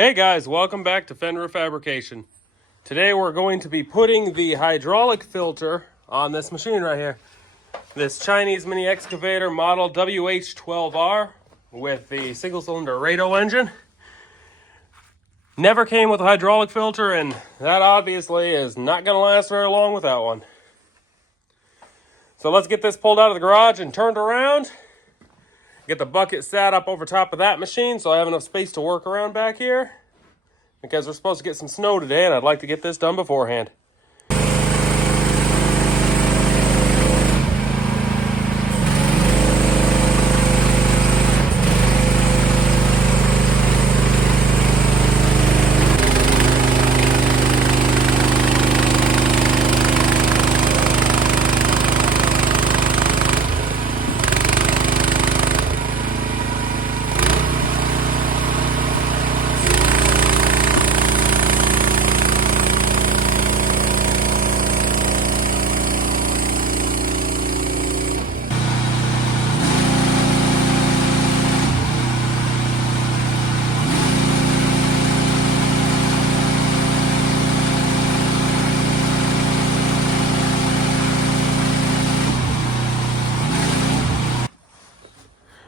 Hey guys, welcome back to Fenrir Fabrication. Today we're going to be putting the hydraulic filter on this machine right here. This Chinese mini excavator model WH12R with the single cylinder Rado engine. Never came with a hydraulic filter, and that obviously is not going to last very long without one. So let's get this pulled out of the garage and turned around. Get the bucket sat up over top of that machine so I have enough space to work around back here, because we're supposed to get some snow today and I'd like to get this done beforehand.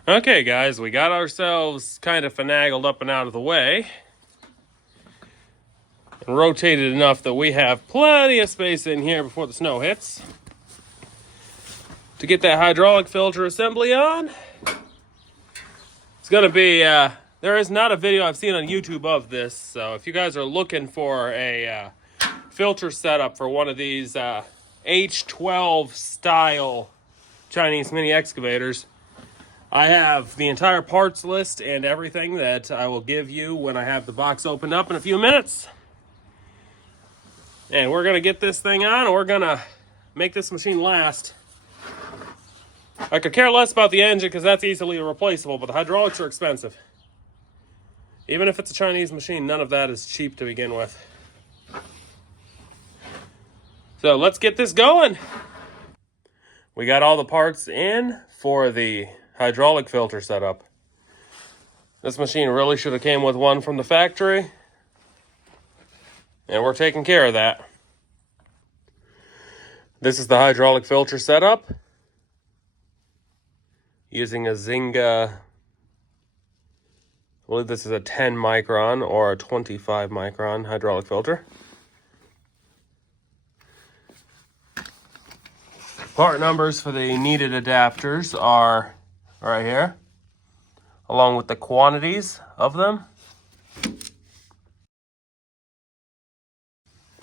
Okay guys, we got ourselves kind of finagled up and out of the way and rotated enough that we have plenty of space in here before the snow hits to get that hydraulic filter assembly on. It's gonna be, there is not a video I've seen on YouTube of this, so if you guys are looking for a filter setup for one of these H12 style Chinese mini excavators, I have the entire parts list and everything that I will give you when I have the box opened up in a few minutes. And we're going to get this thing on, and we're going to make this machine last. I could care less about the engine because that's easily replaceable, but the hydraulics are expensive. Even if it's a Chinese machine, none of that is cheap to begin with. So let's get this going. We got all the parts in for the hydraulic filter setup. This machine really should have came with one from the factory, and we're taking care of that. This is the hydraulic filter setup using a Zynga, I believe this is a 10 micron or a 25 micron hydraulic filter. Part numbers for the needed adapters are right here, along with the quantities of them.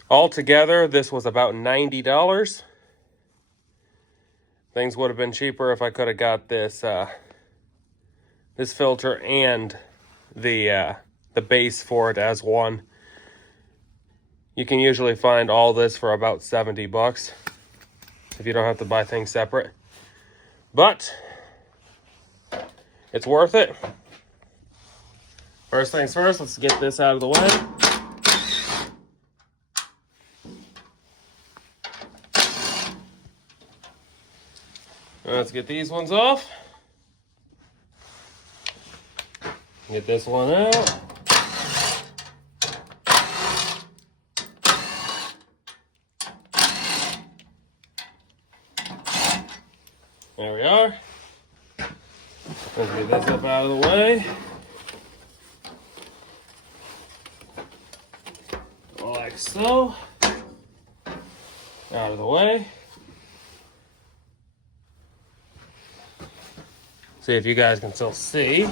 Altogether, this was about $90. Things would have been cheaper if I could have got this this filter and the base for it as one. You can usually find all this for about $70 if you don't have to buy things separate. But it's worth it. First things first, let's get this out of the way. Let's get these ones off. Get this one out. There we are. Let's get this up out of the way. Like so. Out of the way. See if you guys can still see.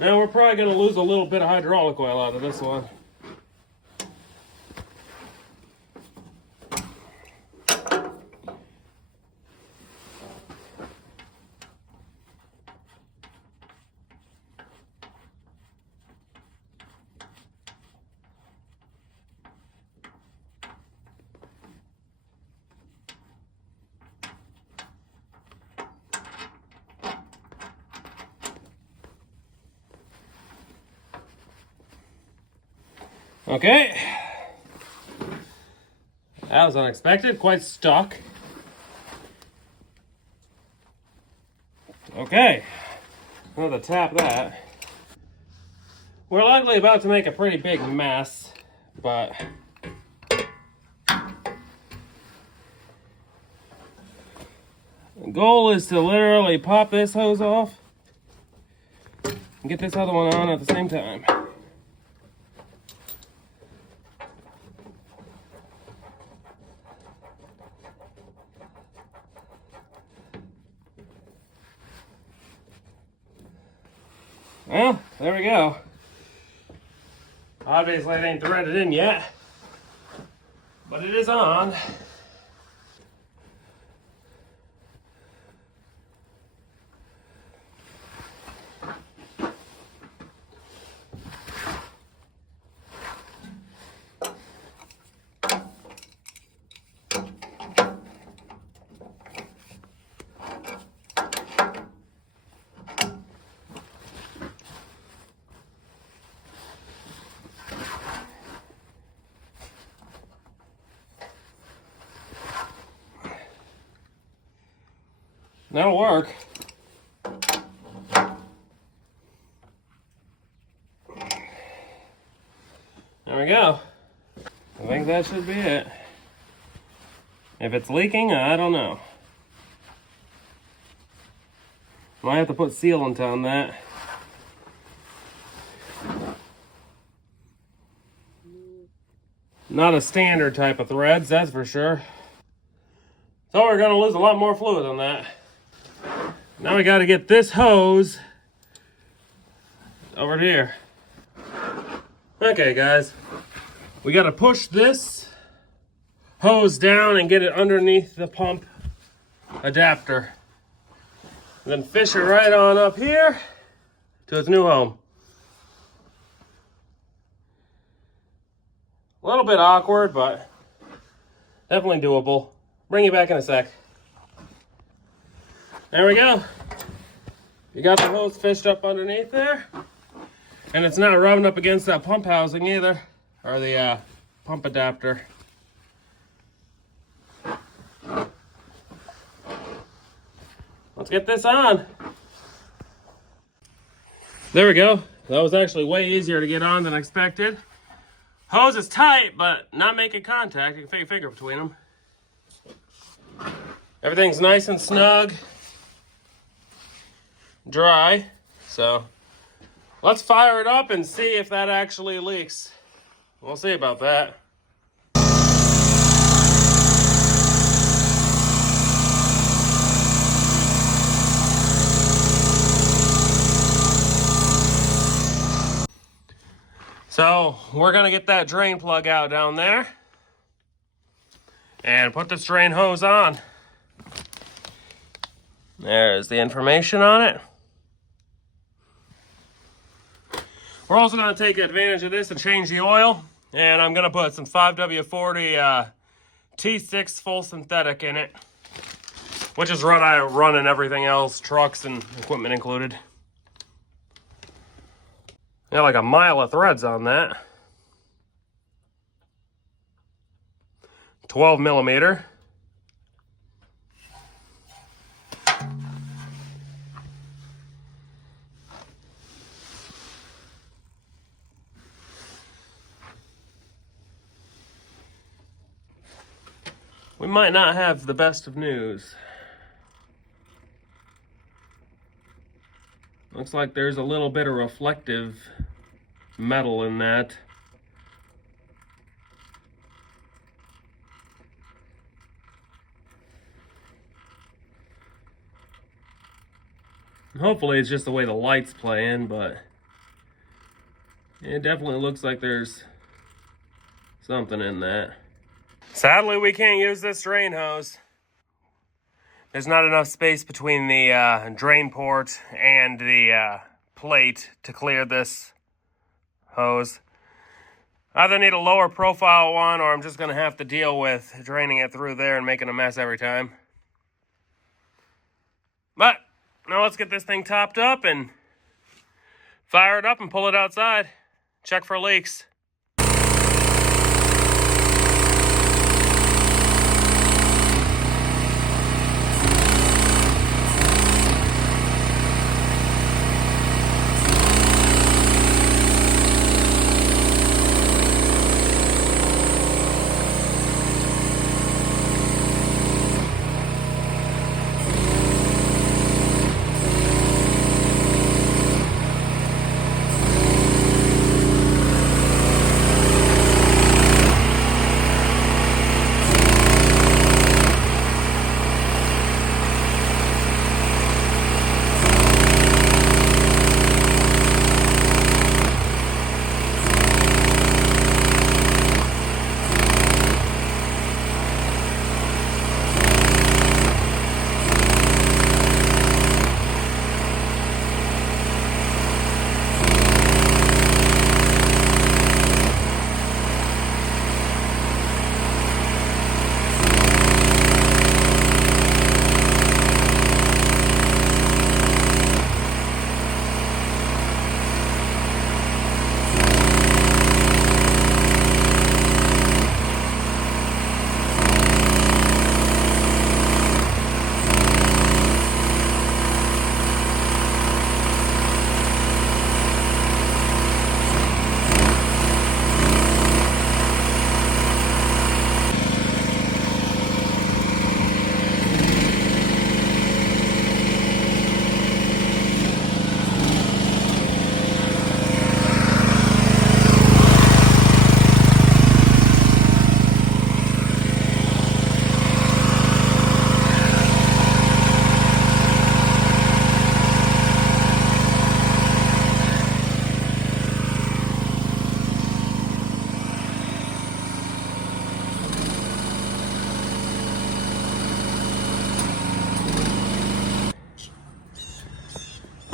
Now we're probably going to lose a little bit of hydraulic oil out of this one. Okay, that was unexpected, quite stuck. Okay, I'm gonna tap that. We're likely about to make a pretty big mess, but the goal is to literally pop this hose off and get this other one on at the same time. Well, there we go. Obviously it ain't threaded in yet, but it is on. That'll work. There we go. I think that should be it. If it's leaking, I don't know. Might have to put sealant on that. Not a standard type of threads, that's for sure. So we're gonna lose a lot more fluid on that. Now we got to get this hose over here. Okay, guys. We got to push this hose down and get it underneath the pump adapter. And then fish it right on up here to its new home. A little bit awkward, but definitely doable. Bring you back in a sec. There we go. You got the hose fished up underneath there. And it's not rubbing up against that pump housing either. Or the pump adapter. Let's get this on. There we go. That was actually way easier to get on than expected. Hose is tight, but not making contact. You can fit your finger between them. Everything's nice and snug. Dry, so let's fire it up and see if that actually leaks. We'll see about that. So we're gonna get that drain plug out down there and put this drain hose on. There's the information on it. We're also going to take advantage of this and change the oil. And I'm going to put some 5W40 T6 full synthetic in it. Which is what I run in everything else, trucks and equipment included. Got like a mile of threads on that. 12 millimeter. We might not have the best of news. Looks like there's a little bit of reflective metal in that. Hopefully it's just the way the lights play in, but it definitely looks like there's something in that. Sadly, we can't use this drain hose. There's not enough space between the drain port and the plate to clear this hose. I either need a lower profile one, or I'm just going to have to deal with draining it through there and making a mess every time. But now let's get this thing topped up and fire it up and pull it outside. Check for leaks.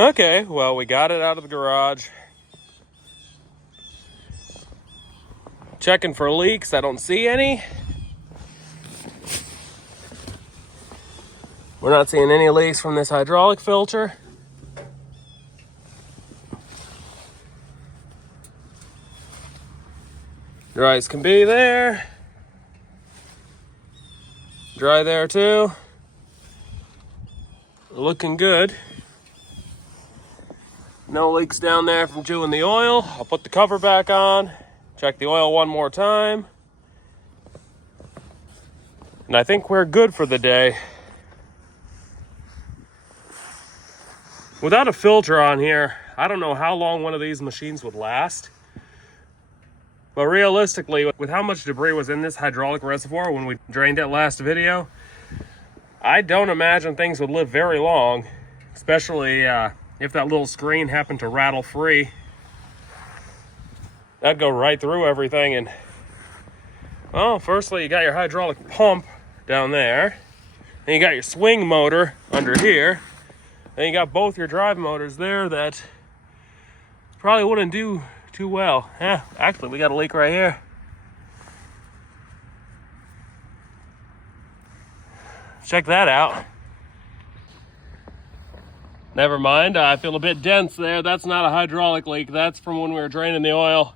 Okay, well, we got it out of the garage. Checking for leaks, I don't see any. We're not seeing any leaks from this hydraulic filter. Dry as can be there. Dry there too. Looking good. No leaks down there from chewing the oil. I'll put the cover back on. Check the oil one more time. And I think we're good for the day. Without a filter on here, I don't know how long one of these machines would last. But realistically, with how much debris was in this hydraulic reservoir when we drained it last video, I don't imagine things would live very long, especially if that little screen happened to rattle free. That'd go right through everything. And, well, firstly, you got your hydraulic pump down there. And you got your swing motor under here. And you got both your drive motors there that probably wouldn't do too well. Yeah, actually, we got a leak right here. Check that out. Never mind, I feel a bit dense there. That's not a hydraulic leak. That's from when we were draining the oil.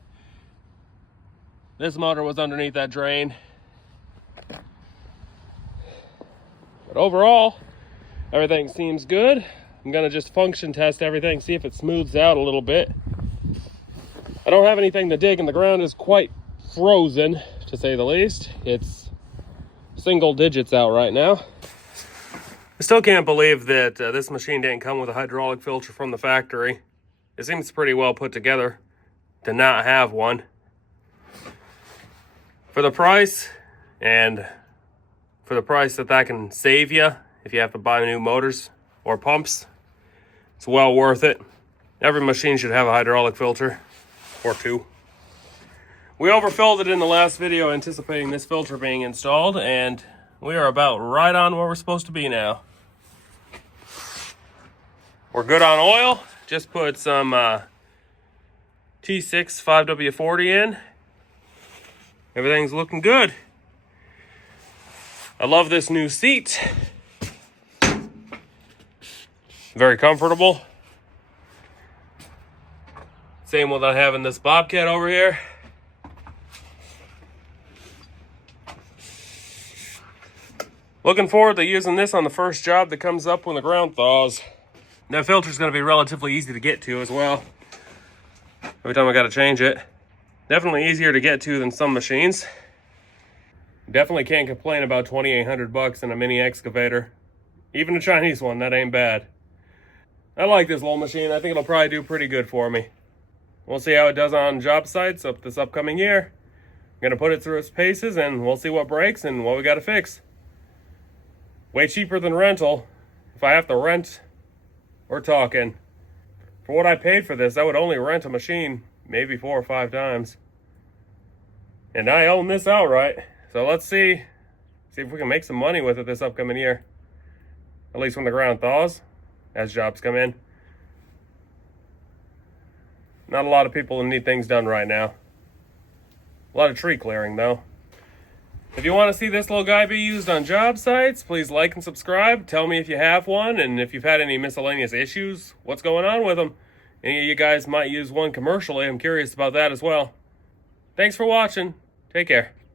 This motor was underneath that drain. But overall, everything seems good. I'm gonna just function test everything, see if it smooths out a little bit. I don't have anything to dig and the ground is quite frozen, to say the least. It's single digits out right now. I still can't believe that this machine didn't come with a hydraulic filter from the factory. It seems pretty well put together to not have one. For the price, and for the price that can save you if you have to buy new motors or pumps, it's well worth it. Every machine should have a hydraulic filter or two. We overfilled it in the last video anticipating this filter being installed, and we are about right on where we're supposed to be now. We're good on oil. Just put some T6 5W40 in. Everything's looking good. I love this new seat. Very comfortable. Same one that I have in this Bobcat over here. Looking forward to using this on the first job that comes up when the ground thaws. That filter's going to be relatively easy to get to as well. Every time I got to change it. Definitely easier to get to than some machines. Definitely can't complain about $2,800 in a mini excavator. Even a Chinese one, that ain't bad. I like this little machine. I think it'll probably do pretty good for me. We'll see how it does on job sites up this upcoming year. I'm going to put it through its paces and we'll see what breaks and what we got to fix. Way cheaper than rental. If I have to rent, we're talking. For what I paid for this, I would only rent a machine maybe 4 or 5 times. And I own this outright. So let's see if we can make some money with it this upcoming year. At least when the ground thaws, as jobs come in. Not a lot of people need things done right now. A lot of tree clearing though. If you want to see this little guy be used on job sites, please like and subscribe. Tell me if you have one and if you've had any miscellaneous issues, what's going on with them. Any of you guys might use one commercially. I'm curious about that as well. Thanks for watching. Take care.